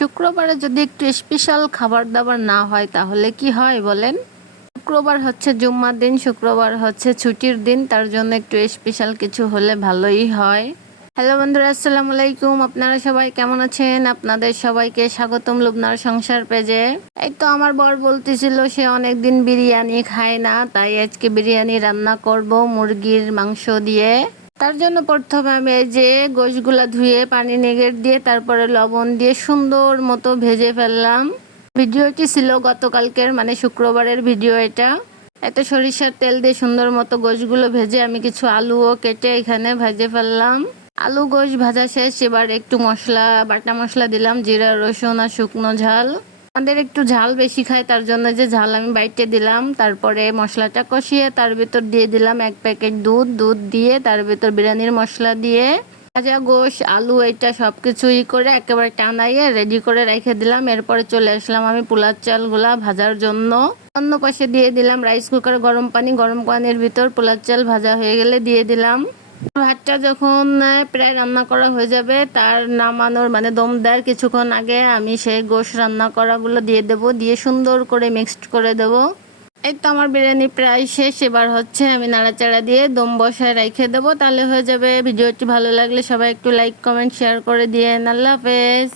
শুক্রবারে যদি একটু স্পেশাল খাবার দাবার না হয় তাহলে কি হয় বলেন? শুক্রবার হচ্ছে জুম্মার দিন, শুক্রবার হচ্ছে ছুটির দিন, তার জন্য একটু স্পেশাল কিছু হলে ভালোই হয়। হ্যালো বন্ধুরা, আসসালামু আলাইকুম। আপনারা সবাই কেমন আছেন? আপনাদের সবাইকে স্বাগতম লুবনার সংসার পেজে। এই তো আমার বর বলতেছিল সে অনেকদিন বিরিয়ানি খায় না, তাই আজকে বিরিয়ানি রান্না করব মুরগির মাংস দিয়ে। তার জন্য প্রথমে আমি এই যে গোশগুলা ধুয়ে পানি নিগড় দিয়ে তারপরে লবণ দিয়ে সুন্দর মতো ভেজে ফেললাম। ভিডিওটি ছিল গতকালকের, মানে শুক্রবারের ভিডিও এটা। এত সরিষার তেল দিয়ে সুন্দর মতো গোশগুলো ভেজে আমি কিছু আলুও কেটে এখানে ভেজে ফেললাম। আলু গোশ ভাজা শেষ, এবার একটু মশলা, বাটা মশলা দিলাম, জিরা রসুন আর শুকনো ঝাল। আমাদের একটু ঝাল বেশি খায়, তার জন্য যে ঝাল আমি বাইটে দিলাম। তারপরে মশলাটা কষিয়ে তার ভিতর দিয়ে দিলাম 1 প্যাকেট দুধ। দুধ দিয়ে তার ভিতর বিরিয়ানির মশলা দিয়ে ভাজা গোশ, আলু, এটা সবকিছুই করে একেবারে টানাইয়ে রেডি করে রেখে দিলাম। এরপরে চলে আসলাম আমি পোলার চালগুলা ভাজার জন্য। অন্য পাশে দিয়ে দিলাম রাইস কুকার গরম পানি। গরম পানির ভিতর পোলার চাল ভাজা হয়ে গেলে দিয়ে দিলাম। ভাতটা যখন প্রায় রান্না করা হয়ে যাবে, তার নামানোর মানে দম দেওয়ার কিছুক্ষণ আগে আমি সেই গোশ রান্না করাগুলো দিয়ে দেব, দিয়ে সুন্দর করে মিক্সড করে দেব। এই তো আমার বিরিয়ানি প্রায় শেষ, এবার হচ্ছে আমি নাড়াচাড়া দিয়ে দম বসায় রেখে দেবো, তাহলে হয়ে যাবে। ভিডিওটি ভালো লাগলে সবাই একটু লাইক কমেন্ট শেয়ার করে দিয়ে। আল্লাহ হাফেজ।